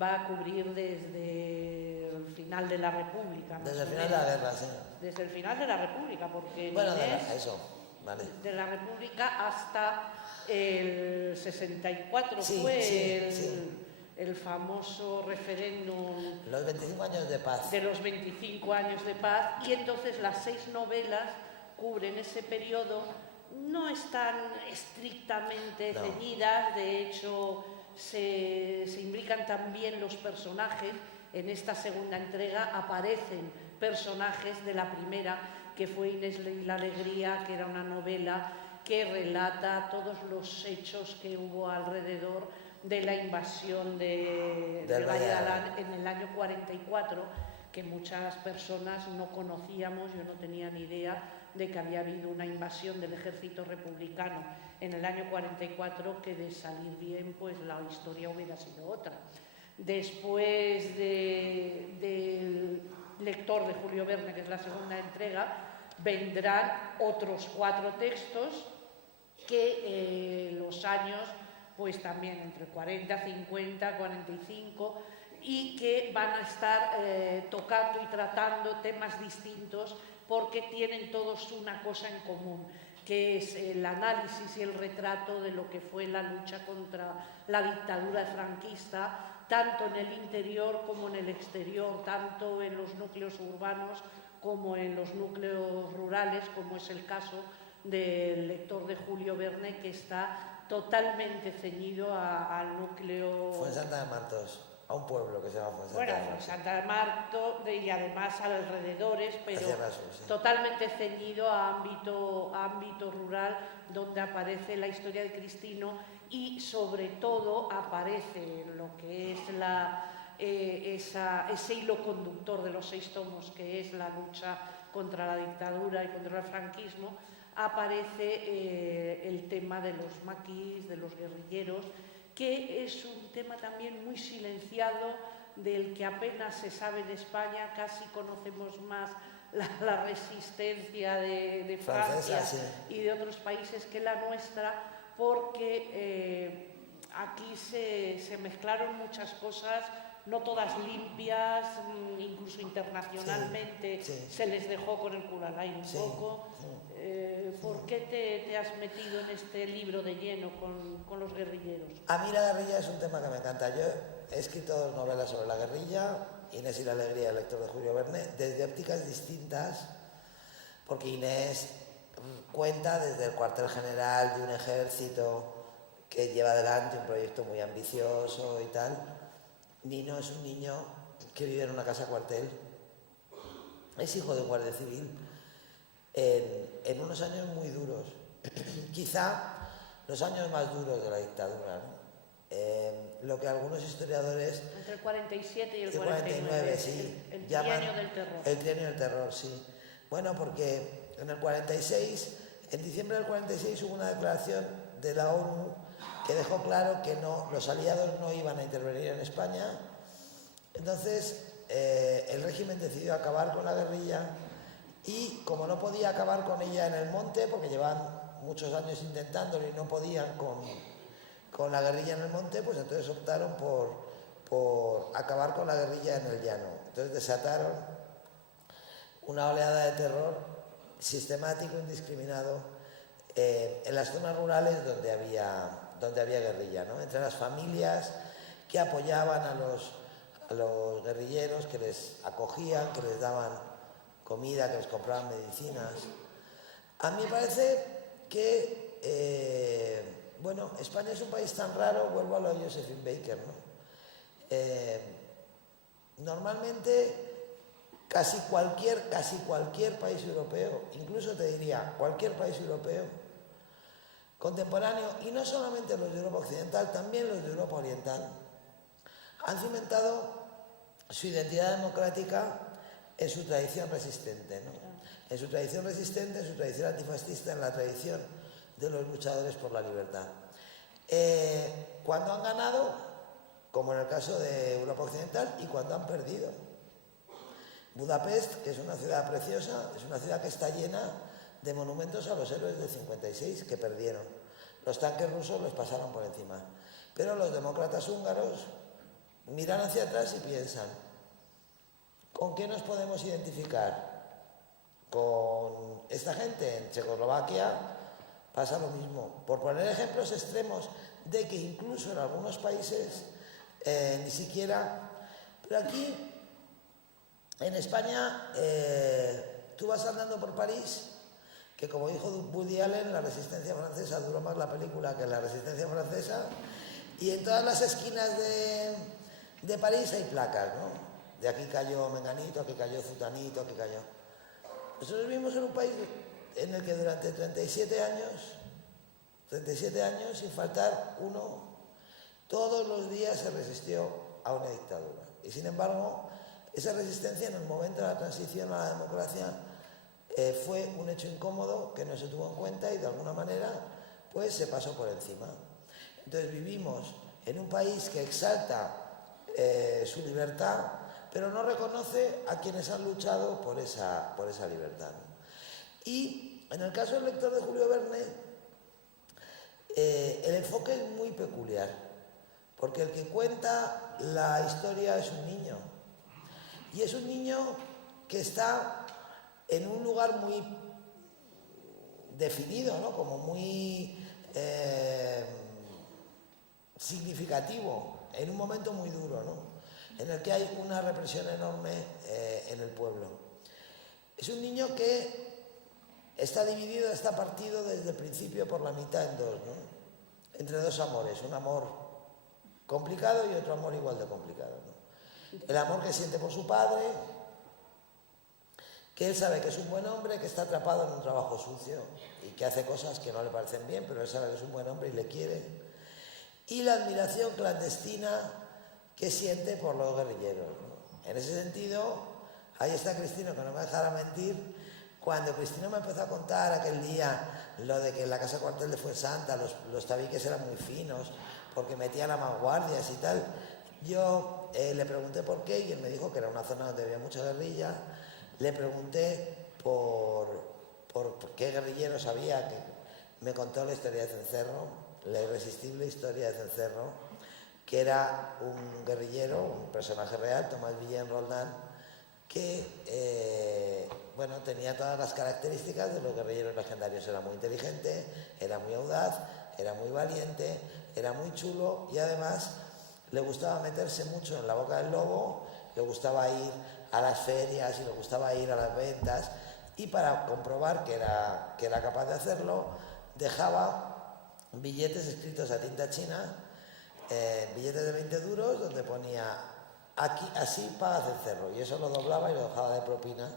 va a cubrir desde el final de la República. Desde el final de la guerra, sí. Desde el final de la República, porque bueno, eso, vale. de la República hasta el 64 sí, fue sí, el famoso referéndum. Los 25 años de paz. De los 25 años de paz, y entonces las 6 novelas cubren ese periodo. No están estrictamente ceñidas, de hecho se imbrican también los personajes. En esta segunda entrega aparecen personajes de la primera, que fue Inés y la Alegría, que era una novela que relata todos los hechos que hubo alrededor de la invasión de Valle de Alán en el año 44, que muchas personas no conocíamos. Yo no tenía ni idea de que había habido una invasión del ejército republicano en el año 44, que de salir bien, pues la historia hubiera sido otra. Después del Lector de Julio Verne, que es la segunda entrega, vendrán otros 4 textos que los años, pues también entre 40, 50, 45, y que van a estar tocando y tratando temas distintos, porque tienen todos una cosa en común, que es el análisis y el retrato de lo que fue la lucha contra la dictadura franquista, tanto en el interior como en el exterior, tanto en los núcleos urbanos como en los núcleos rurales, como es el caso del Lector de Julio Verne, que está totalmente ceñido al núcleo... Fuensanta de Martos, a un pueblo que se llama Fuensanta bueno, de Martos. Fuensanta de Martos y además alrededores, pero sí. Totalmente ceñido a ámbito rural, donde aparece la historia de Cristino, y sobre todo aparece lo que es ese hilo conductor de los 6 tomos, que es la lucha contra la dictadura y contra el franquismo. Aparece el tema de los maquis, de los guerrilleros, que es un tema también muy silenciado, del que apenas se sabe en España. Casi conocemos más la resistencia de Francia y de otros países que la nuestra, porque aquí se mezclaron muchas cosas, no todas limpias, incluso internacionalmente se les dejó con el culo al aire un poco. ¿Por qué te has metido en este libro de lleno con los guerrilleros? A mí la guerrilla es un tema que me encanta. Yo he escrito 2 novelas sobre la guerrilla, Inés y la Alegría, el Lector de Julio Verne, desde ópticas distintas, porque Inés cuenta desde el cuartel general de un ejército que lleva adelante un proyecto muy ambicioso y tal. Nino es un niño que vive en una casa cuartel, es hijo de un guardia civil, en unos años muy duros, quizá los años más duros de la dictadura, ¿no? Lo que algunos historiadores... Entre el 47 y el 49, sí, el trienio del terror. El trienio del terror, sí. Bueno, porque en el 46, en diciembre del 46, hubo una declaración de la ONU que dejó claro que los aliados no iban a intervenir en España. Entonces, el régimen decidió acabar con la guerrilla, y como no podía acabar con ella en el monte, porque llevaban muchos años intentándolo y no podían con la guerrilla en el monte, pues entonces optaron por acabar con la guerrilla en el llano. Entonces desataron una oleada de terror sistemático, indiscriminado, en las zonas rurales donde había guerrilla, ¿no? Entre las familias que apoyaban a los guerrilleros, que les acogían, que les daban comida, que les compraban medicinas. A mí me parece que, bueno, España es un país tan raro, vuelvo a lo de Josephine Baker, ¿no? Normalmente casi cualquier país europeo, incluso te diría cualquier país europeo contemporáneo, y no solamente los de Europa Occidental, también los de Europa Oriental, han cimentado su identidad democrática en su tradición resistente, ¿no? En su tradición resistente, en su tradición antifascista, en la tradición de los luchadores por la libertad. Cuando han ganado, como en el caso de Europa Occidental, y cuando han perdido. Budapest, que es una ciudad preciosa, es una ciudad que está llena de monumentos a los héroes del 56 que perdieron. Los tanques rusos les pasaron por encima. Pero los demócratas húngaros miran hacia atrás y piensan, ¿con qué nos podemos identificar? Con esta gente. En Checoslovaquia pasa lo mismo. Por poner ejemplos extremos de que incluso en algunos países ni siquiera... Pero aquí, en España, tú vas andando por París, que como dijo Woody Allen, la resistencia francesa duró más la película que la resistencia francesa, y en todas las esquinas de París hay placas, ¿no? De aquí cayó Menganito, aquí cayó Zutanito, aquí cayó... Nosotros vivimos en un país en el que durante 37 años, sin faltar uno, todos los días se resistió a una dictadura. Y sin embargo, esa resistencia en el momento de la transición a la democracia fue un hecho incómodo que no se tuvo en cuenta y de alguna manera pues se pasó por encima. Entonces vivimos en un país que exalta su libertad, pero no reconoce a quienes han luchado por esa libertad. Y en el caso del lector de Julio Verne, el enfoque es muy peculiar, porque el que cuenta la historia es un niño. Y es un niño que está en un lugar muy definido, ¿no? Como muy significativo, en un momento muy duro, ¿no? En el que hay una represión enorme en el pueblo. Es un niño que está dividido, está partido desde el principio por la mitad en dos, ¿no? Entre dos amores, un amor complicado y otro amor igual de complicado, ¿no? El amor que siente por su padre, que él sabe que es un buen hombre, que está atrapado en un trabajo sucio y que hace cosas que no le parecen bien, pero él sabe que es un buen hombre y le quiere. Y la admiración clandestina que siente por los guerrilleros, ¿no? En ese sentido, ahí está Cristino, que no me dejará mentir, cuando Cristino me empezó a contar aquel día lo de que en la casa cuartel de Fuensanta los tabiques eran muy finos, porque metían a vanguardias y tal, yo le pregunté por qué y él me dijo que era una zona donde había mucha guerrilla. Le pregunté por qué guerrilleros había, que me contó la historia de Cencerro, la irresistible historia de Cencerro, que era un guerrillero, un personaje real, Tomás Guillén Roldán, que bueno, tenía todas las características de los guerrilleros legendarios. Era muy inteligente, era muy audaz, era muy valiente, era muy chulo y además le gustaba meterse mucho en la boca del lobo, le gustaba ir a las ferias y le gustaba ir a las ventas, y para comprobar que era capaz de hacerlo, dejaba billetes escritos a tinta china, billetes de 20 duros, donde ponía aquí, así paga Cencerro, y eso lo doblaba y lo dejaba de propina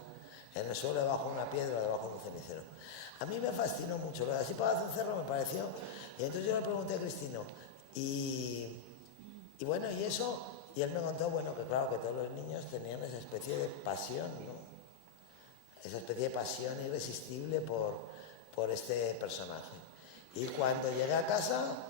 en el suelo debajo de una piedra, debajo de un cenicero. A mí me fascinó mucho, lo de así paga Cencerro me pareció, y entonces yo le pregunté a Cristino, y bueno, y eso, y él me contó, bueno, que claro, que todos los niños tenían esa especie de pasión, ¿no? Esa especie de pasión irresistible por este personaje. Y cuando llegué a casa,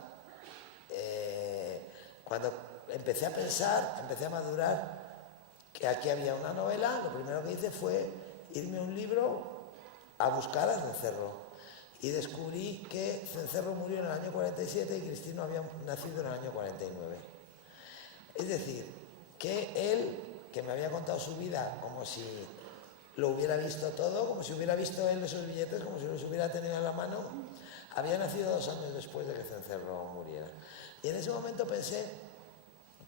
cuando empecé a pensar, empecé a madurar que aquí había una novela, lo primero que hice fue irme a un libro a buscar a Cencerro. Y descubrí que Cencerro murió en el año 47 y Cristino había nacido en el año 49. Es decir, que él, que me había contado su vida como si lo hubiera visto todo, como si hubiera visto él esos billetes, como si los hubiera tenido en la mano, había nacido 2 años después de que Cencerro muriera. Y en ese momento pensé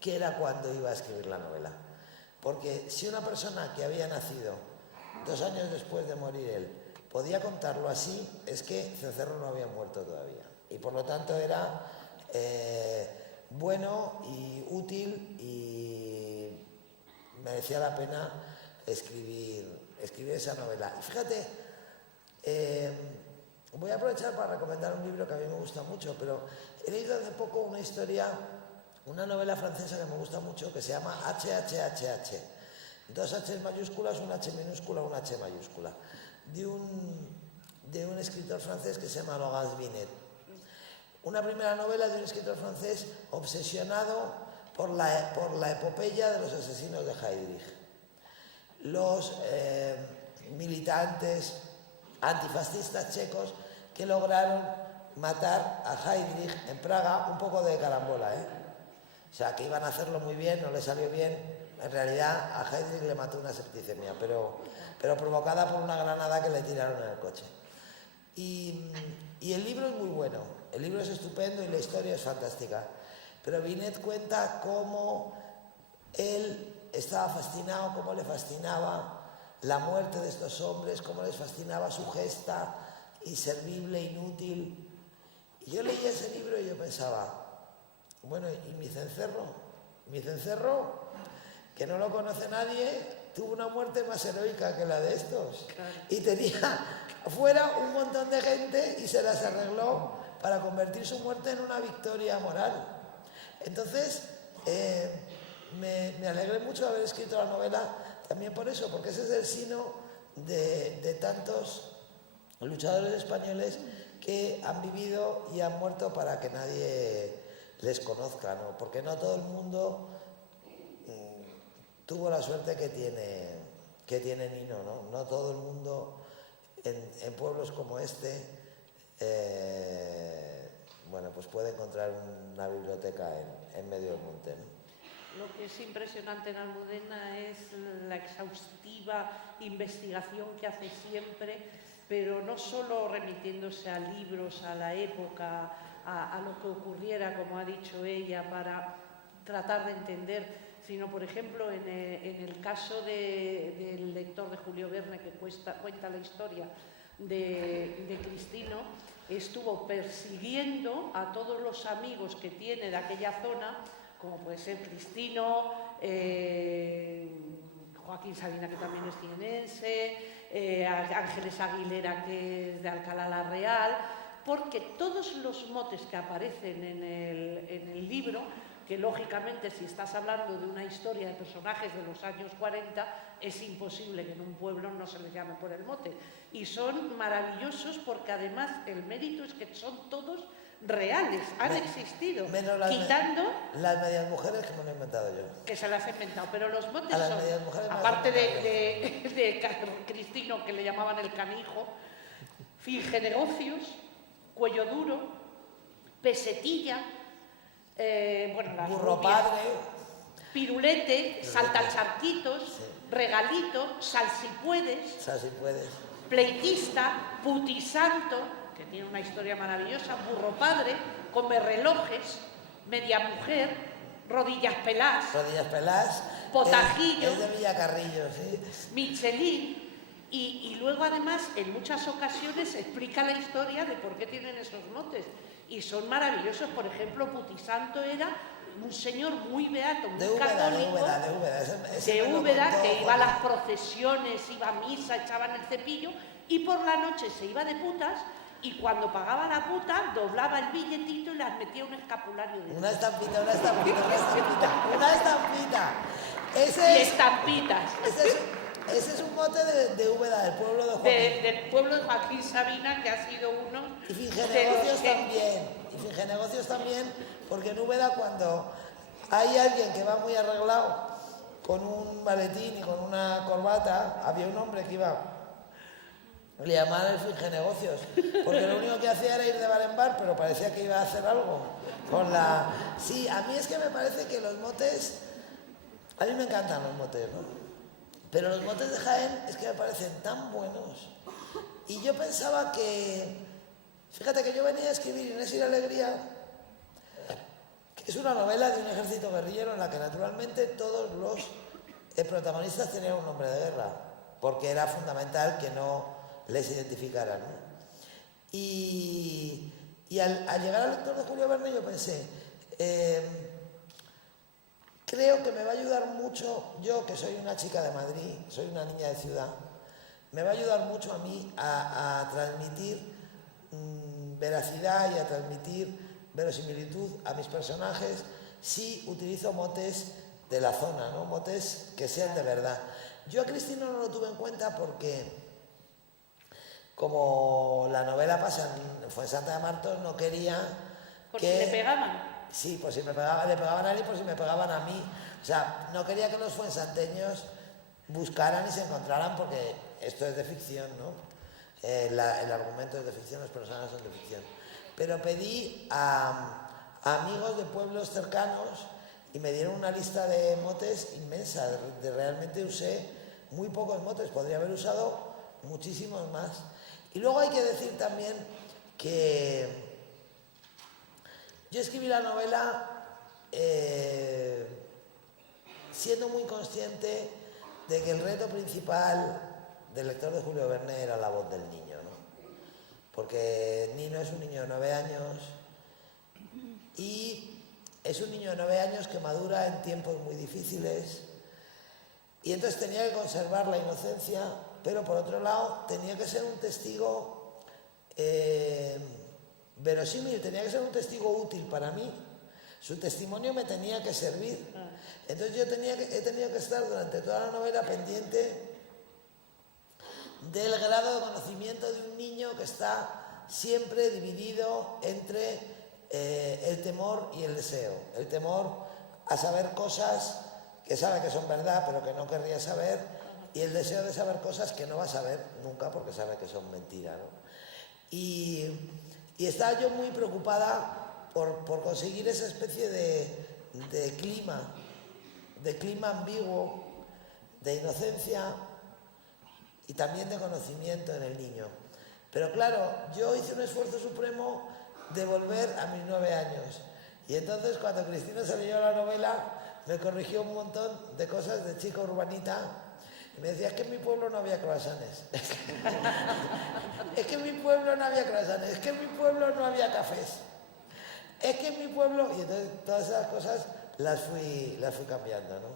que era cuando iba a escribir la novela. Porque si una persona que había nacido 2 años después de morir él podía contarlo así, es que Cencerro no había muerto todavía. Y por lo tanto era bueno y útil y merecía la pena escribir esa novela. Y fíjate, voy a aprovechar para recomendar un libro que a mí me gusta mucho, pero he leído hace poco una historia, una novela francesa que me gusta mucho, que se llama HHHH. 2 H mayúsculas, un H minúscula, un H mayúscula, de un escritor francés que se llama Laurence Binet. Una primera novela de un escritor francés obsesionado por la epopeya de los asesinos de Heydrich. los militantes antifascistas checos que lograron matar a Heydrich en Praga, un poco de carambola, ¿eh? O sea, que iban a hacerlo muy bien, no le salió bien. En realidad a Heydrich le mató una septicemia, pero provocada por una granada que le tiraron en el coche. Y el libro es muy bueno, el libro es estupendo y la historia es fantástica. Pero Binet cuenta cómo él estaba fascinado, cómo le fascinaba la muerte de estos hombres, cómo les fascinaba su gesta inservible, inútil. Y yo leía ese libro y yo pensaba, bueno, ¿y mi cencerro? Mi cencerro, que no lo conoce nadie, tuvo una muerte más heroica que la de estos. Claro. Y tenía fuera un montón de gente y se las arregló para convertir su muerte en una victoria moral. Entonces, me alegré mucho de haber escrito la novela también por eso, porque ese es el sino de tantos luchadores españoles que han vivido y han muerto para que nadie les conozca, ¿no? Porque no todo el mundo tuvo la suerte que tiene Nino, ¿no? No todo el mundo en pueblos como este bueno, pues puede encontrar una biblioteca en medio del monte, ¿no? Lo que es impresionante en Almudena es la exhaustiva investigación que hace siempre, pero no solo remitiéndose a libros, a la época, a lo que ocurriera, como ha dicho ella, para tratar de entender, sino, por ejemplo, en el caso del lector de Julio Verne, que cuenta la historia de Cristino, estuvo persiguiendo a todos los amigos que tiene de aquella zona, como puede ser Cristino, Joaquín Sabina, que también es jienense, Ángeles Aguilera, que es de Alcalá la Real, porque todos los motes que aparecen en el libro, que lógicamente si estás hablando de una historia de personajes de los años 40, es imposible que en un pueblo no se les llame por el mote. Y son maravillosos porque además el mérito es que son todos reales, han existido, menos quitando las medias mujeres que me lo he inventado yo. que se las he inventado, pero los motes A las son, medias mujeres aparte de Cristino, que le llamaban el canijo, fingenegocios, cuello duro, pesetilla, bueno, las burro rubias, padre, pirulete, saltacharquitos, sí. Regalito, sal si puedes, o sea, si puedes. pleitista, putisanto, que tiene una historia maravillosa, burro padre, come relojes, media mujer, rodillas pelás, Rodillas pelás. Potajillo. Es de Villacarrillo, sí. Michelin, y luego además en muchas ocasiones explica la historia de por qué tienen esos motes. Y son maravillosos. Por ejemplo, Putisanto era un señor muy beato, muy católico, de Úbeda, que iba a las procesiones, iba a misa, echaban el cepillo, y por la noche se iba de putas, y cuando pagaba la puta, doblaba el billetito y las metía un escapulario de Una estampita, una estampita, una estampita, una estampita. y estampitas. Ese es un mote de Úbeda, del pueblo de Joaquín. Del pueblo de Joaquín Sabina, que ha sido uno Y finge de los negocios que... también. Y finge negocios también, porque en Úbeda cuando hay alguien que va muy arreglado con un maletín y con una corbata, había un hombre que iba, le llamaban el finge negocios, porque lo único que hacía era ir de bar en bar, pero parecía que iba a hacer algo con la... Sí, a mí es que me parece que los motes, a mí me encantan los motes, ¿no? Pero los motes de Jaén es que me parecen tan buenos. Y yo pensaba que... Fíjate que yo venía a escribir Inés y la Alegría, que es una novela de un ejército guerrillero en la que naturalmente todos los protagonistas tenían un nombre de guerra, porque era fundamental que no les identificaran, ¿no? Y al llegar al lector de Julio Verne yo pensé... creo que me va a ayudar mucho, yo que soy una chica de Madrid, soy una niña de ciudad, me va a ayudar mucho a mí a transmitir veracidad y a transmitir verosimilitud a mis personajes si utilizo motes de la zona, ¿no? Motes que sean de verdad. Yo a Cristino no lo tuve en cuenta porque, como la novela pasa en Fuensanta de Martos, no quería ¿Por que... si le pegaban? Sí, por si me pegaban, le pegaban a él y por si me pegaban a mí. O sea, no quería que los fuensanteños buscaran y se encontraran, porque esto es de ficción, ¿no? El argumento es de ficción, los personajes son de ficción. Pero pedí a amigos de pueblos cercanos y me dieron una lista de motes inmensa. Realmente usé muy pocos motes, podría haber usado muchísimos más. Y luego hay que decir también que yo escribí la novela siendo muy consciente de que el reto principal del lector de Julio Verne era la voz del niño, ¿no? Porque Nino es un niño de 9 años y es un niño de 9 años que madura en tiempos muy difíciles, y entonces tenía que conservar la inocencia, pero por otro lado tenía que ser un testigo verosímil, tenía que ser un testigo útil para mí. Su testimonio me tenía que servir. Entonces yo he tenido que estar durante toda la novela pendiente del grado de conocimiento de un niño que está siempre dividido entre el temor y el deseo. El temor a saber cosas que sabe que son verdad pero que no querría saber, y el deseo de saber cosas que no va a saber nunca porque sabe que son mentira, ¿no? Y estaba yo muy preocupada por conseguir esa especie de clima ambiguo, de inocencia y también de conocimiento en el niño. Pero claro, yo hice un esfuerzo supremo de volver a mis 9 años. Y entonces cuando Cristina se leyó la novela, me corrigió un montón de cosas de chica urbanita. Y me decía, es que en mi pueblo no había croissants. Es que en mi pueblo no había croissants. Es que en mi pueblo no había cafés. Es que en mi pueblo... Y entonces todas esas cosas las fui cambiando, ¿no?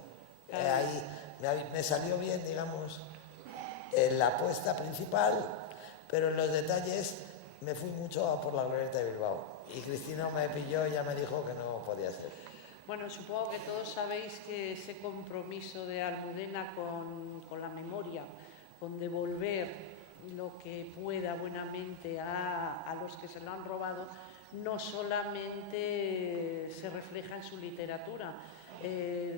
Ahí me salió bien, digamos, en la apuesta principal, pero en los detalles me fui mucho por la glorieta de Bilbao. Y Cristina me pilló y ya me dijo que no podía ser. Bueno, supongo que todos sabéis que ese compromiso de Almudena con la memoria, con devolver lo que pueda buenamente a los que se lo han robado, no solamente se refleja en su literatura.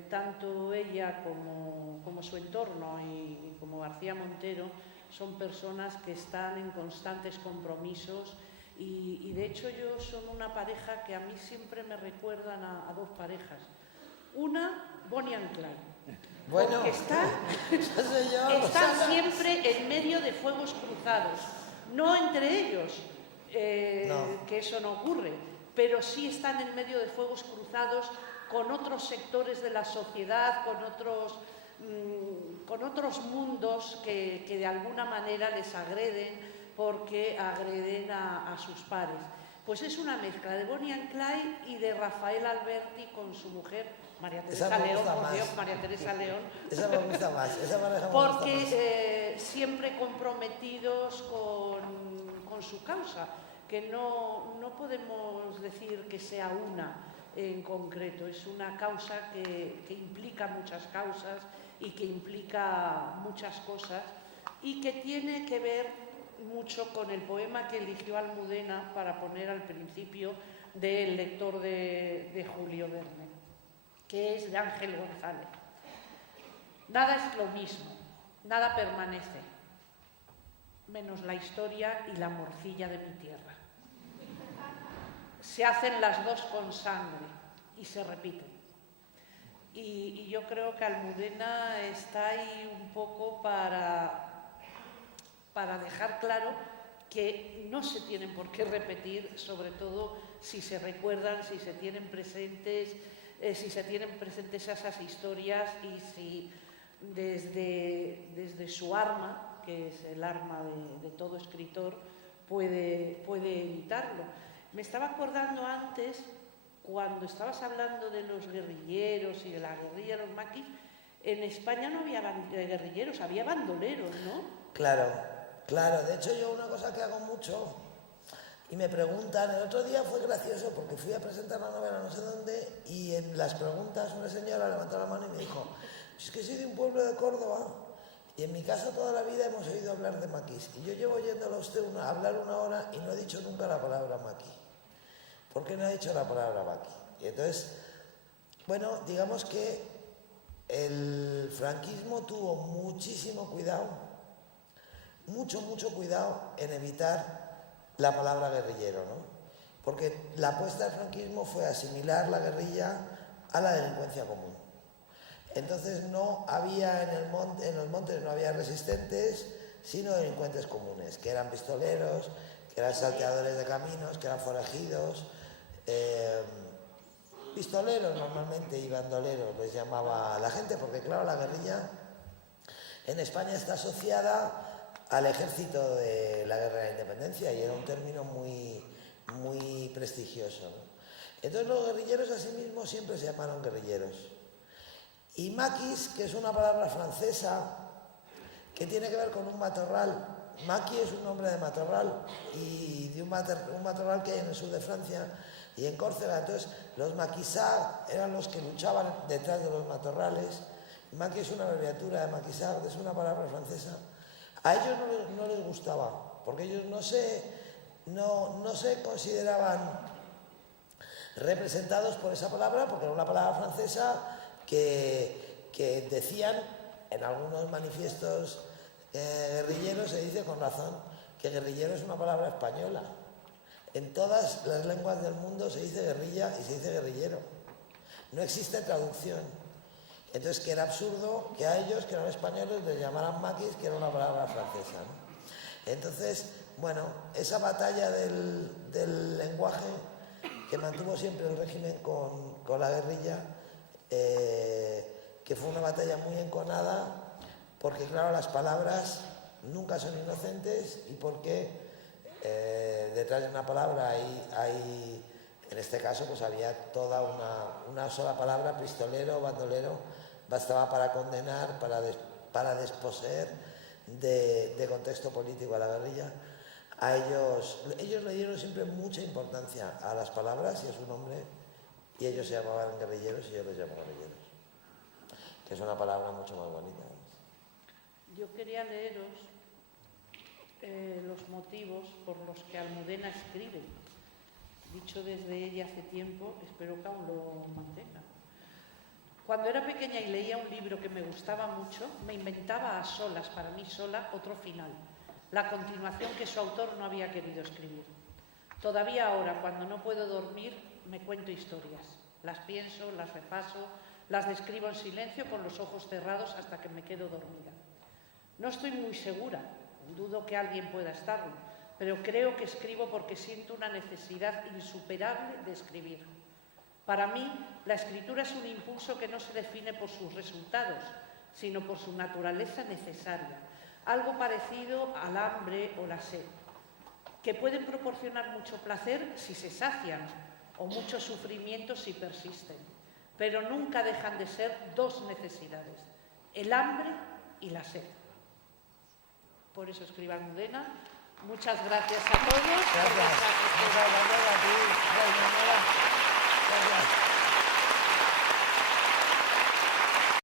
Tanto ella como su entorno y como García Montero son personas que están en constantes compromisos. Y de hecho ellos son una pareja que a mí siempre me recuerdan a dos parejas. Una, Bonnie and Clyde. Bueno, porque están siempre en medio de fuegos cruzados. No entre ellos, no. que eso no ocurre, pero sí están en medio de fuegos cruzados con otros sectores de la sociedad, con otros mundos que de alguna manera les agreden, porque agreden a sus pares. Pues es una mezcla de Bonnie and Clyde y de Rafael Alberti con su mujer, María Teresa León, por Dios, María Teresa León. Esa me gusta más, esa pareja me porque gusta más. Siempre comprometidos con su causa, que no podemos decir que sea una en concreto, es una causa que implica muchas causas y que implica muchas cosas y que tiene que ver mucho con el poema que eligió Almudena para poner al principio del lector de Julio Verne, que es de Ángel González. Nada es lo mismo, nada permanece, menos la historia y la morcilla de mi tierra. Se hacen las dos con sangre y se repiten. Y yo creo que Almudena está ahí un poco para dejar claro que no se tienen por qué repetir, sobre todo si se recuerdan, si se tienen presentes esas historias y si desde su arma, que es el arma de todo escritor, puede evitarlo. Me estaba acordando antes, cuando estabas hablando de los guerrilleros y de la guerrilla de los maquis, en España no había guerrilleros, había bandoleros, ¿no? Claro. De hecho, yo una cosa que hago mucho, y me preguntan, el otro día fue gracioso porque fui a presentar la novela no sé dónde, y en las preguntas una señora levantó la mano y me dijo, es que soy de un pueblo de Córdoba, y en mi casa toda la vida hemos oído hablar de maquis, y yo llevo oyéndolo a usted hablar 1 hora y no he dicho nunca la palabra maqui. ¿Por qué no he dicho la palabra maqui? Y entonces, bueno, digamos que el franquismo tuvo muchísimo cuidado, mucho cuidado en evitar la palabra guerrillero, ¿no? Porque la apuesta del franquismo fue asimilar la guerrilla a la delincuencia común. Entonces no había en los montes no había resistentes, sino delincuentes comunes, que eran pistoleros, que eran salteadores de caminos, que eran forajidos, pistoleros normalmente y bandoleros les llamaba la gente, porque claro, la guerrilla en España está asociada al ejército de la Guerra de la Independencia y era un término muy prestigioso, ¿no? Entonces los guerrilleros a sí mismos siempre se llamaron guerrilleros. Y maquis, que es una palabra francesa que tiene que ver con un matorral. Maqui es un nombre de matorral y de un matorral que hay en el sur de Francia y en Córcega. Entonces los maquisards eran los que luchaban detrás de los matorrales. Maqui es una abreviatura de maquisard, es una palabra francesa. A ellos no les gustaba, porque ellos no se consideraban representados por esa palabra, porque era una palabra francesa que decían en algunos manifiestos guerrilleros, se dice con razón que guerrillero es una palabra española. En todas las lenguas del mundo se dice guerrilla y se dice guerrillero. No existe traducción. Entonces, que era absurdo que a ellos, que eran españoles, les llamaran maquis, que era una palabra francesa, ¿no? Entonces, bueno, esa batalla del lenguaje que mantuvo siempre el régimen con la guerrilla, que fue una batalla muy enconada, porque claro, las palabras nunca son inocentes y porque detrás de una palabra hay en este caso pues había toda una sola palabra, pistolero, bandolero, bastaba para condenar, para desposeer de contexto político a la guerrilla. A ellos le dieron siempre mucha importancia a las palabras y a su nombre, y ellos se llamaban guerrilleros y yo los llamo guerrilleros, que es una palabra mucho más bonita. Yo quería leeros los motivos por los que Almudena escribe. Dicho desde ella hace tiempo, espero que aún lo mantenga. Cuando era pequeña y leía un libro que me gustaba mucho, me inventaba a solas, para mí sola, otro final, la continuación que su autor no había querido escribir. Todavía ahora, cuando no puedo dormir, me cuento historias. Las pienso, las repaso, las describo en silencio con los ojos cerrados hasta que me quedo dormida. No estoy muy segura, dudo que alguien pueda estarlo, pero creo que escribo porque siento una necesidad insuperable de escribir. Para mí, la escritura es un impulso que no se define por sus resultados, sino por su naturaleza necesaria, algo parecido al hambre o la sed, que pueden proporcionar mucho placer si se sacian o mucho sufrimiento si persisten, pero nunca dejan de ser dos necesidades, el hambre y la sed. Por eso escribe Almudena. Muchas gracias a todos. Gracias. Muchas gracias a ti.